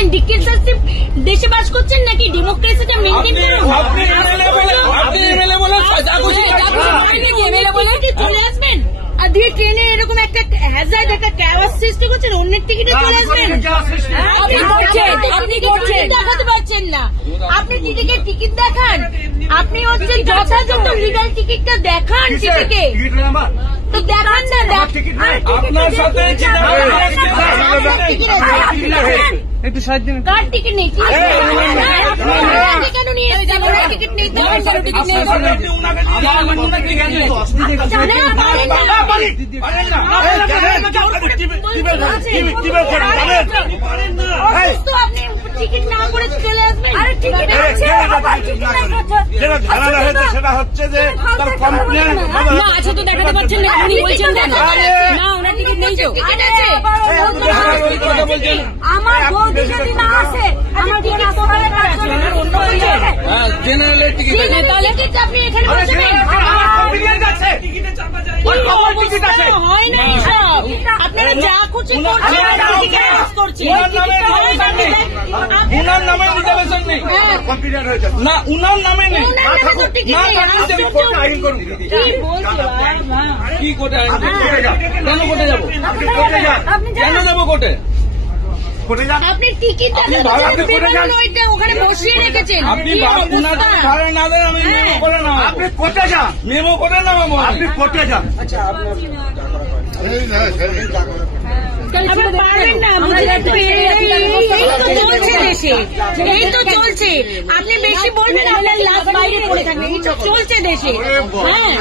করছেন? ডিক্টেটরশিপ দেশে বাস করছেন নাকি ডেমোক্রেসিটা মেনটেন করুন? চলে আসবেন আর দিয়ে ট্রেনে এরকম একটা হ্যাজার্ড একটা ক্যাওয়াস সৃষ্টি করছেন, অন্যের টিকিটে চলে আসবেন। আপনি করছেন দেখাতে পারছেন না, আপনি টিকিট দেখান, আপনি হচ্ছেন যথাযথ লিগাল টিকিটটা দেখান টিকিটে তো দেখান না। আপনার সাথে একটু সাহায্য দিন। কার টিকিট নেই? কেন নিয়ে টিকিট নেই? আপনি টিকিট না করে চলে আসবেন। সেটা হচ্ছে যে তার কমপ্লেন আচ্ছা তো দেখাতে পারছেন না, আপনি বলছেন না ওনার টিকিট নেই। তো টিকিট আছে আমার বৌদি যদি না আসে আমার টিকিট তোমার অন্য জেনারেলের টিকিট আপনি এখানে বসবেন। হয় না এসব, আপনারা যা খুশি করছেন। উনার নামে রিজার্ভেশন নেই না, উনার নামে নেই। কি কোর্টে আইন? কেন কোর্টে যাবো? কেন যাবো কোর্টে? আপনি টিকিট ওখানে বসিয়ে রেখেছেন। আপনি ভাড়া না দেন, আমি মেমো করে না। আপনি কোর্টে যান, মেমো করে নামাবো। আপনি কোর্টে যান। এই তো চলছে, আপনি বেশি বলবেন আপনার লাশ বাইরে পড়ে থাকবে। এই তো চলছে দেশে। হ্যাঁ